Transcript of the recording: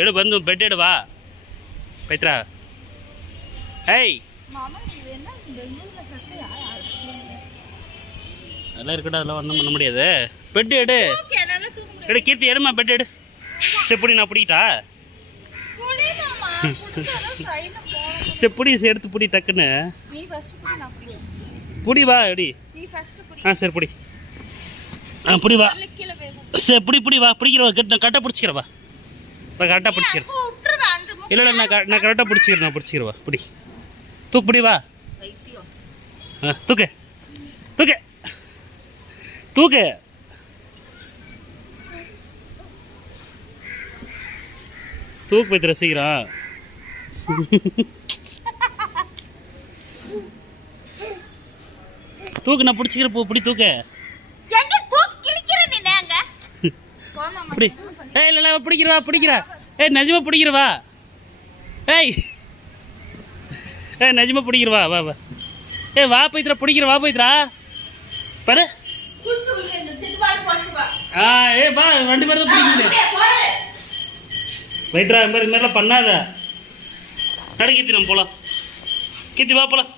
எடு வந்து பெட் எடு வா பைத்ரா. ஏய் அதெல்லாம் இருக்கட்டும், அதெல்லாம் ஒன்றும் பண்ண முடியாது. பெட் எடு எடு கீர்த்தி, எடுமா பெட் எடு. செப்படி நான் பிடிக்கிட்டா? செப்படி எடுத்து பிடி டக்குன்னு புடி வா எடி. ஆ சரி பிடி. ஆ பிடி வா. சரி பிடி வா. பிடிக்கிறவா நான் கரெக்டாக பிடிச்சிக்கிறவா. நான் கரெக்டாக பிடிச்சிக்கிறேன். இல்லை இல்லை நான் கரெக்டாக பிடிச்சிக்கிறேன். நான் பிடிச்சிக்கிறவா. பிடி தூக்கு பிடி வா. ஆ தூக்கு தூக்கு தூக்கு. தூக்கு பைத்திர சீக்கிரம். தூக்கு நான் பிடிச்சிக்கிறேன். போ பிடி தூக்கு. அப்படி ஏய் இல்லை பிடிக்கிறவா பிடிக்கிறா. ஏய் நஜிமா பிடிக்கிறவா. ஏய் நஜிமா பிடிக்கிறவா. வா வா. ஏய் வா பைத்திரா பிடிக்கிற. வா பைத்திரா பாரு. ஆ ஏ வா 2 பேரும் தான் பிடிக்கல பைத்திரா. இந்த மாதிரிலாம் பண்ணாத. கீர்த்தி நம்ம போகலாம். கீர்த்தி வா போகலாம்.